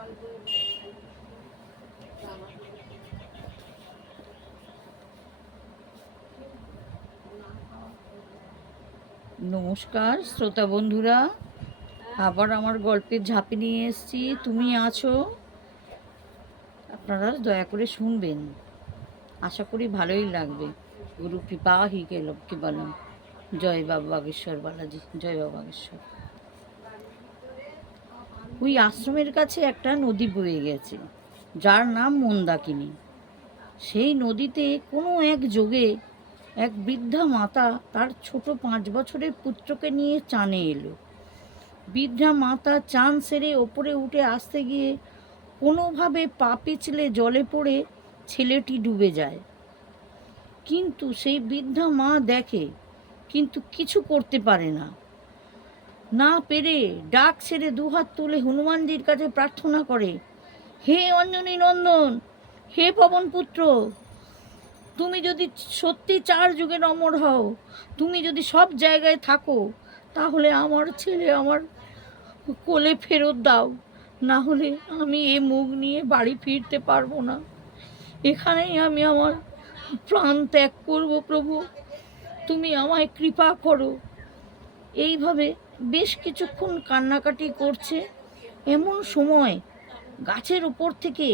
নমস্কার শ্রোতা বন্ধুরা, আবার আমার গল্পের ঝাঁপি নিয়ে এসেছি। তুমি আছো, আপনারা দয়া করে শুনবেন, আশা করি ভালোই লাগবে। গুরু কৃপা হি গেল কি বললাম। জয় বাবা বাগেশ্বর বালাজি, জয় বাবা বাগেশ্বর। ওই আশ্রমের কাছে একটা নদী বয়ে গেছে, যার নাম মন্দাকিনী। সেই নদীতে কোনো এক যোগে এক বৃদ্ধা মাতা তার ছোট 5 বছরের পুত্রকে নিয়ে চানে এলো। বৃদ্ধা মাতা চান সেরে ওপরে উঠে আসতে গিয়ে কোনোভাবে পা পিছলে জলে পড়ে ছেলেটি ডুবে যায়। কিন্তু সেই বৃদ্ধা মা দেখে, কিন্তু কিছু করতে পারে না। না পেরে ডাক ছেড়ে দুহাত তুলে হনুমানজির কাছে প্রার্থনা করে, হে অঞ্জনী নন্দন, হে পবন পুত্র, তুমি যদি সত্যি 4 যুগের অমর হও, তুমি যদি সব জায়গায় থাকো, তাহলে আমার ছেলে আমার কোলে ফেরত দাও, না হলে আমি এ মুখ নিয়ে বাড়ি ফিরতে পারবো না। এখানেই আমি আমার প্রাণ ত্যাগ করবো। প্রভু, তুমি আমায় কৃপা করো। এইভাবে বেশ কিছুক্ষণ কান্নাকাটি করছে। এমন সময় গাছের উপর থেকে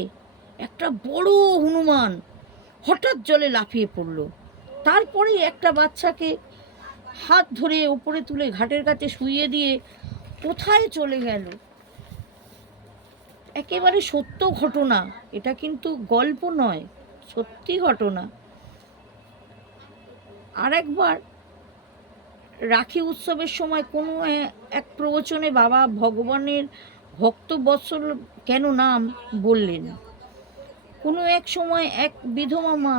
একটা বড় হনুমান হঠাৎ জলে লাফিয়ে পড়ল। তারপরেই একটা বাচ্চাকে হাত ধরে উপরে তুলে ঘাটের কাছে শুইয়ে দিয়ে কোথায় চলে গেল। একেবারে সত্য ঘটনা, এটা কিন্তু গল্প নয়, সত্যি ঘটনা। আরেকবার রাখি উৎসবের সময় কোনো এক প্রবচনে বাবা ভগবানের ভক্তবৎসল কেন নাম বললেন। কোনো এক সময় এক বিধবা মা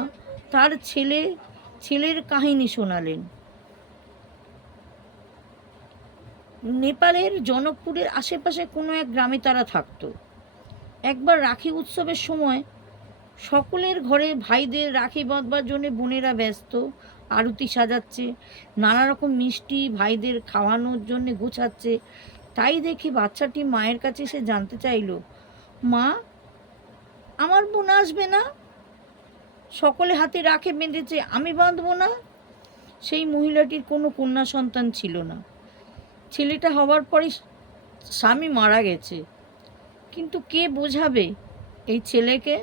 তার ছেলের কাহিনী শোনালেন। নেপালের জনকপুরের আশেপাশে কোনো এক গ্রামে তারা থাকতো। একবার রাখি উৎসবের সময় সকলের ঘরে ভাইদের রাখি বাঁধবার জন্য বোনেরা ব্যস্ত, আরতি সাজাচ্ছে, নানা রকম মিষ্টি ভাইদের খাওয়ানোর জন্য গোছাচ্ছে। তাই দেখি বাচ্চাটি মায়ের কাছে এসে জানতে চাইল, মা, আমার বোন আসবে না? সকলে হাতে রাখে বেঁধেছে, আমি বাঁধবো না? সেই মহিলাটির কোনো কন্যা সন্তান ছিল না। ছেলেটা হবার পরে স্বামী মারা গেছে, কিন্তু কে বোঝাবে এই ছেলেকে?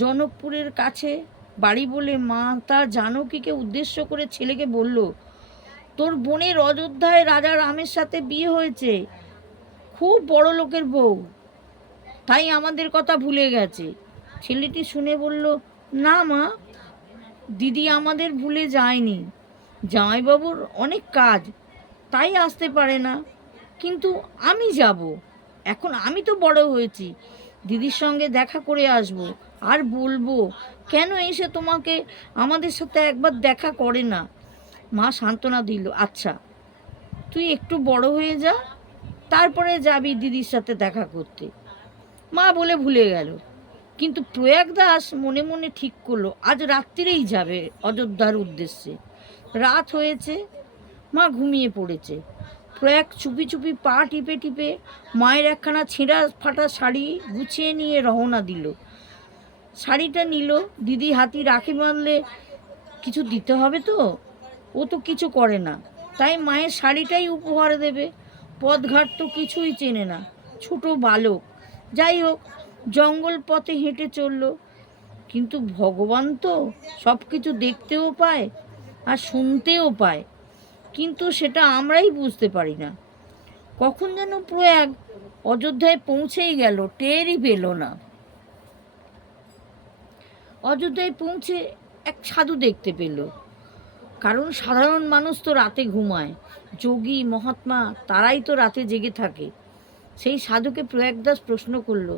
জনকপুরের কাছে বাড়ি বলে মা তা জানকীকে উদ্দেশ্য করে ছেলেকে বলল, তোর বোনের অযোধ্যায় রাজা রামের সাথে বিয়ে হয়েছে, খুব বড় লোকের বউ, তাই আমাদের কথা ভুলে গেছে। ছেলেটি শুনে বলল, না মা, দিদি আমাদের ভুলে যায়নি, জামাইবাবুর অনেক কাজ, তাই আসতে পারে না, কিন্তু আমি যাব। এখন আমি তো বড় হয়েছি, দিদির সঙ্গে দেখা করে আসব, আর বলবো কেন এসে তোমাকে আমাদের সাথে একবার দেখা করে না। মা সান্ত্বনা দিল, আচ্ছা তুই একটু বড় হয়ে যা, তারপরে যাবি দিদির সাথে দেখা করতে। মা বলে ভুলে গেল। কিন্তু প্রয়াগ দাস মনে মনে ঠিক করলো আজ রাত্রিরেই যাবে অযোধ্যার উদ্দেশ্যে। রাত হয়েছে, মা ঘুমিয়ে পড়েছে। প্রয়াগ চুপি চুপি পা টিপে টিপে মায়ের একখানা ছেঁড়া ফাটা শাড়ি গুছিয়ে নিয়ে রওনা দিল। শাড়িটা নিল, দিদি হাতি রাখি বাঁধলে কিছু দিতে হবে তো, ও তো কিছু করে না, তাই মায়ের শাড়িটাই উপহার দেবে। পথঘাট তো কিছুই চেনে না, ছোট বালক। যাই হোক, জঙ্গল পথে হেঁটে চলল। কিন্তু ভগবান তো সব কিছু দেখতেও পায় আর শুনতেও পায়, কিন্তু সেটা আমরাই বুঝতে পারি না। কখন যেন প্রয়াগ অযোধ্যায় পৌঁছেই গেল, টেরই পেল না। অযোধ্যায় পৌঁছে এক সাধু দেখতে পেল, কারণ সাধারণ মানুষ তো রাতে ঘুমায়, যোগী মহাত্মা তারাই তো রাতে জেগে থাকে। সেই সাধুকে প্রয়াগদাস প্রশ্ন করল,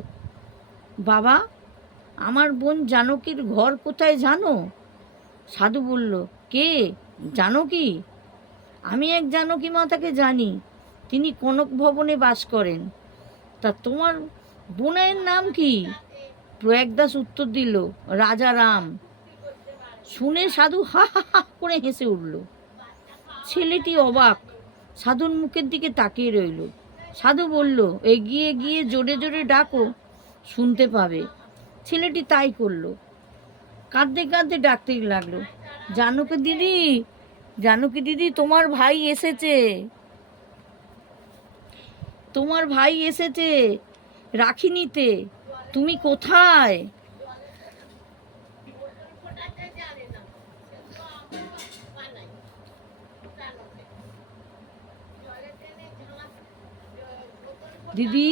বাবা, আমার বোন জানকীর ঘর কোথায় জানো? সাধু বলল, কে জানকী? আমি এক জানকী মাতাকে জানি, তিনি কনক ভবনে বাস করেন। তা তোমার বোনের নাম কি? প্রয়াগদাস উত্তর দিল, রাজা রাম। শুনে সাধু হা হা হা করে হেসে উঠল। ছেলেটি অবাক, সাধুর মুখের দিকে তাকিয়ে রইল। সাধু বলল, এগিয়ে গিয়ে জোরে জোরে ডাকো, শুনতে পাবে। ছেলেটি তাই করলো। কাঁদতে কাঁদতে ডাকতে লাগলো, জানকী দিদি, জানকী দিদি, তোমার ভাই এসেছে, তোমার ভাই এসেছে রাখি নিতে, তুমি কোথায়? দিদি,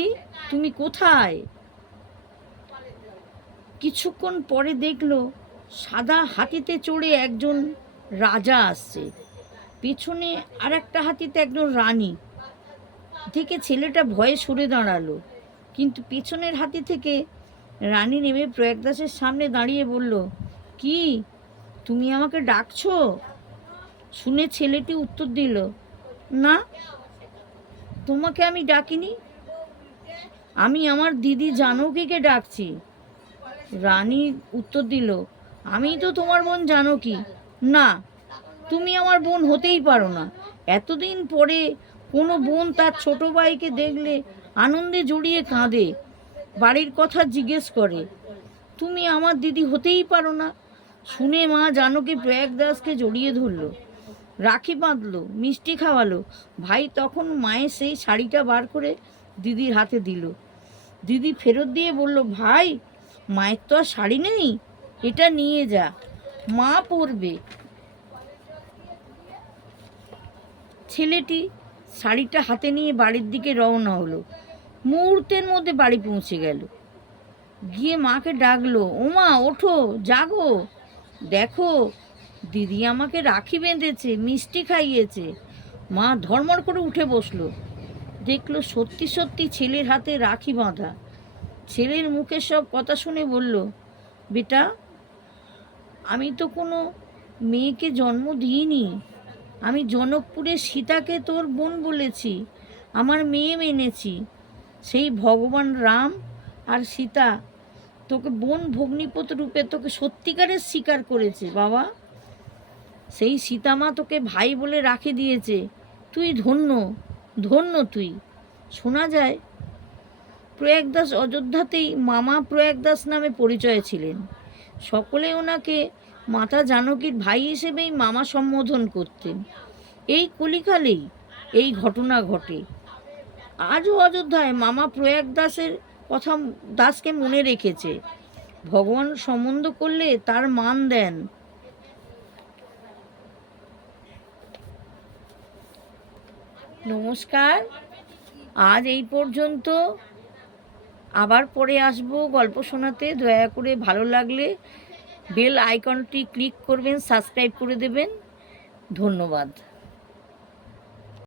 তুমি কোথায়? কিছুক্ষণ পরে দেখলো সাদা হাতিতে চড়ে একজন রাজা আসছে, পেছনে আর একটা হাতিতে একজন রানী। থেকে ছেলেটা ভয়ে সরে দাঁড়ালো, কিন্তু পেছনের হাতি থেকে রানী নেমে প্রয়াগদাসের সামনে দাঁড়িয়ে বলল, কি, তুমি আমাকে ডাকছো? শুনে ছেলেটি উত্তর দিল, না, তোমাকে আমি ডাকিনি, আমি আমার দিদি জানকীকে ডাকছি। রানী উত্তর দিল, আমি তো তোমার বোন জানকী। না, তুমি আমার বোন হতেই পারো না। এতদিন পরে কোনো বোন তার ছোট ভাইকে দেখলে আনন্দে জড়িয়ে কাঁদে, বাড়ির কথা জিজ্ঞেস করে, তুমি আমার দিদি হতেই পারো না। শুনে মা জানকী প্রয়াগদাসকে জড়িয়ে ধরলো, রাখি বাঁধলো, মিষ্টি খাওয়ালো। ভাই তখন মায়ের সেই শাড়িটা বার করে দিদির হাতে দিল। দিদি ফেরত দিয়ে বলল, ভাই, মায়ের তো আর শাড়ি নেই, এটা নিয়ে যা, মা পরবে। ছেলেটি শাড়িটা হাতে নিয়ে বাড়ির দিকে রওনা হলো। মুহূর্তের মধ্যে বাড়ি পৌঁছে গেল। গিয়ে মাকে ডাকলো, ওমা, ওঠো, জাগো, দেখো, দিদি আমাকে রাখি বেঁধেছে, মিষ্টি খাইয়েছে। মা ধর্মর করে উঠে বসলো, দেখলো সত্যি সত্যি ছেলের হাতে রাখি বাঁধা। ছেলের মুখে সব কথা শুনে বলল, বেটা, আমি তো কোনো মেয়েকে জন্ম দিইনি, আমি জনকপুরের সীতাকে তোর বোন বলেছি, আমার মেয়ে মেনেছি। সেই ভগবান রাম আর সীতা তোকে বোন ভগ্নিপত রূপে তোকে সত্যিকারের স্বীকার করেছে বাবা। সেই সীতামা তোকে ভাই বলে রাখি দিয়েছে, তুই ধন্য, ধন্য তুই। শোনা যায় প্রয়াগদাস অযোধ্যাতেই মামা প্রয়াগদাস নামে পরিচয় ছিলেন। সকলে ওনাকে মাতা জানকীর ভাই হিসেবেই মামা সম্বোধন করতেন। এই কলিকালেই এই ঘটনা ঘটে। আজও অযোধ্যায় মামা প্রয়াগদাসের কথা দাসকে মনে রেখেছে। ভগবান সম্বন্ধ করলে তার মান দেন। নমস্কার, আজ এই পর্যন্ত। আবার পরে আসবো গল্প শোনাতে। দয়া করে ভালো লাগলে বেল আইকনটি ক্লিক করবেন, সাবস্ক্রাইব করে দেবেন। ধন্যবাদ।